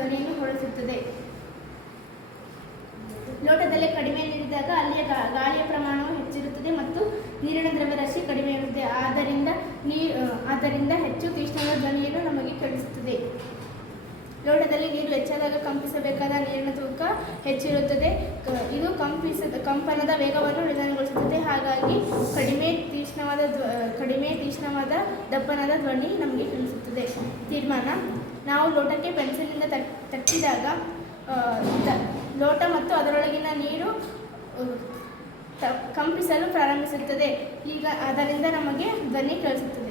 ಧ್ವನಿಯನ್ನು ಹೊರಡಿಸುತ್ತದೆ. ಲೋಟದಲ್ಲಿ ಕಡಿಮೆ ನೀರಿದ್ದಾಗ ಅಲ್ಲಿಯ ಗಾಳಿಯ ಪ್ರಮಾಣವು ಹೆಚ್ಚಿರುತ್ತದೆ ಮತ್ತು ನೀರಿನ ದ್ರವ್ಯರಾಶಿ ಕಡಿಮೆ ಇರುತ್ತದೆ. ಆದ್ದರಿಂದ ಹೆಚ್ಚು ತೀಕ್ಷ್ಣವಾದ ಧ್ವನಿಯನ್ನು ನಮಗೆ ಕೇಳಿಸುತ್ತದೆ. ಲೋಟದಲ್ಲಿ ನೀರು ಹೆಚ್ಚಾದಾಗ ಕಂಪಿಸಬೇಕಾದ ನೀರಿನ ತೂಕ ಹೆಚ್ಚಿರುತ್ತದೆ. ಇದು ಕಂಪನದ ವೇಗವನ್ನು ನಿಧಾನಗೊಳಿಸುತ್ತದೆ. ಹಾಗಾಗಿ ಕಡಿಮೆ ತೀಕ್ಷ್ಣವಾದ ದಪ್ಪನಾದ ಧ್ವನಿ ನಮಗೆ ಕೇಳಿಸುತ್ತದೆ. ತೀರ್ಮಾನ: ನಾವು ಲೋಟಕ್ಕೆ ಪೆನ್ಸಿಲಿನಿಂದ ತಟ್ಟಿದಾಗ ಲೋಟ ಮತ್ತು ಅದರೊಳಗಿನ ನೀರು ಕಂಪಿಸಲು ಪ್ರಾರಂಭಿಸುತ್ತದೆ. ಅದರಿಂದ ನಮಗೆ ಧ್ವನಿ ಕೇಳಿಸುತ್ತದೆ.